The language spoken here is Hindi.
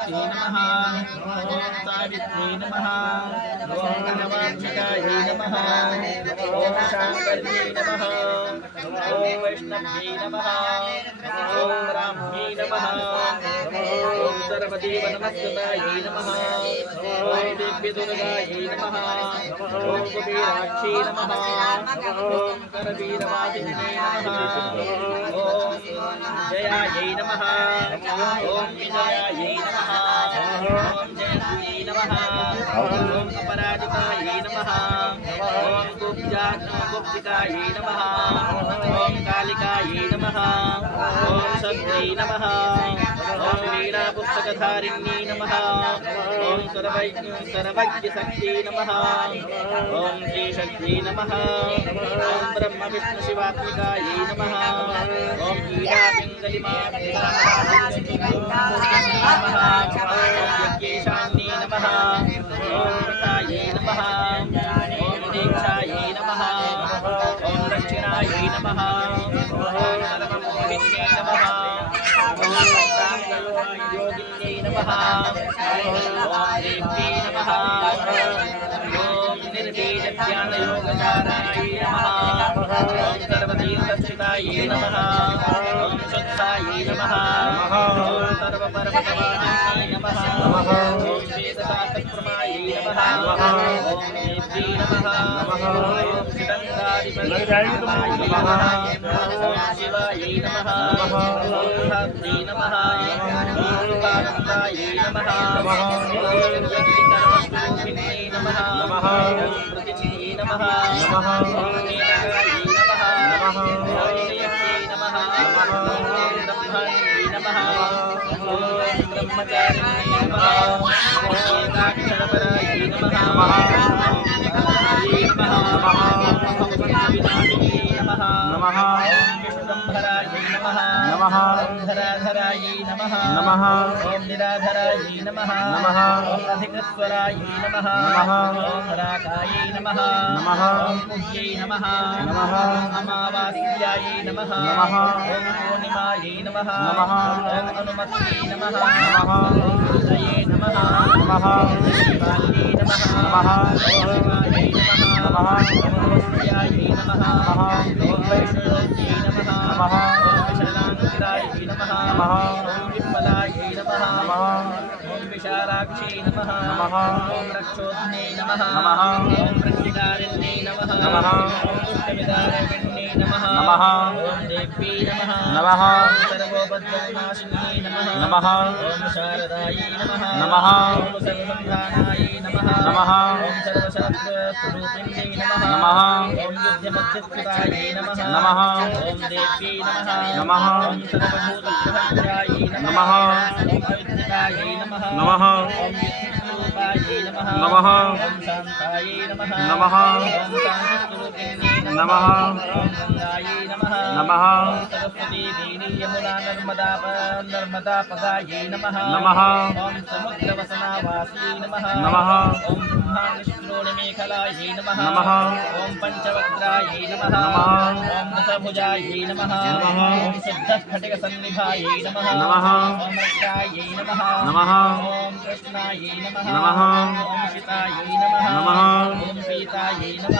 साक्षी नमः ओम सावित्री नमः ओम नवात्मिकायै नमः ओम शांकर्यै नमः ओम वैष्णव्यै नमः ओम ब्राह्म्यै नमः ओम सर्वदेव नमस्कृतायै नमः ओम दिव्यदुर्गायै नमः ओम कुबेराक्षी नमः ओम करवीरवासिन्यै नमः ओम जयायै नमः ओम विजयायै नमः ओम जयन्त्यै नमः ओम अपराजितायै नमः ओम गुप्तिकायै नमः ओम कालिकायै नमः ओम सत्यै नमः ओम वीणापुस्तकधारिण्यै नमः ओम सर्वज्ञशक्त्यै नमः ओम श्रीशक्त्यै नमः ओम ब्रह्म विष्णु शिवात्मिकायै नमः ओम नमः यज्ञेशान्यै नमः ओम प्रथायै नमः ओम दीक्षायै नमः ओम दक्षिणायै नमः ओम सर्वमोहिन्यै नमः ओम योगिन्यै नमः ओम देव्यै नमः ओम निर्बीजज्ञानयोगचारायै नमः ओम सर्वतीर्थस्थितायै नमः ओम शुद्धायै नमः ओम सर्वपरमतमायै नमः ओम वेदशास्त्रप्रमायै नमः ओम नेत्यै नमः ओम चिदङ्गादिपरिपायै नमः ओम शिवायै नमः ओम धात्रै नमः ओम कान्तायै नमः ओम यज्ञकर्मस्वरूपिण्यै नमः ओम प्रतिष्ठियै नमः ओम मेनकायै नमः ओम यज्ञै नमः ओम ब्रह्मण्यै नमः ओम ब्रह्मचारिण्यै नमः ओम एकाक्षरपरायै नमः ओम विघ्नहरायै नमः ओम भवविनाशिन्यै नमः ओम विष्णुम्भरायै नमः ओम धराधरायै नमः ओम निराधरायै नमः ओम अधिकस्वरायै नमः ओम राकायै नमः ओम पूज्यै नमः ओम अमावास्यायै नमः ओम पूर्णिमायै नमः ओम अनुमत्यै नमः ओम हृदये नमः ओम शिवायै नमः ओम शिवायै नमः ओम नमस्यायै नमः ओम वैष्णव्यै नमः ओम विशालाङ्गिरायै नमः ओम विमलायै नमः ओम विशालाक्षै नमः ओम रक्षोध्यै नमः ओम प्रत्यगारिण्यै नमः ओम पुष्टविदारिण्यै नमः ओम देव्यै नमः ओम सर्वोपद्रवनाशिन्यै नमः ओम शारदायै नमः ओम सर्वसन्धानायै नमः ओम सर्वशास्त्रस्वरूपिण्यै नमः ओम युद्धमध्यस्थितायै नमः ओम देव्यै नमः ओम सर्वभूतग्रहण्यायै नमः ओम अविद्यकायै नमः ओम युद्धस्वरूपायै नमः ओम शान्तायै नमः ओम शान्तिस्वरूपिण्यै नमः ओम गंगायै नमः ओम सरस्वती देवी यमुना नर्मदा पदायै नमः ओम समुद्रवसनावासी नमः ओम ब्रह्माण्डश्रोणिमेखलायै नमः ओम पंचवक्त्रायै नमः ओम दशभुजायै नमः ओम सिद्धस्फटिकसन्निभायै नमः ओम रक्तायै नमः ओम कृष्णायै नमः ओम शितायै नमः ओम पीतायै नमः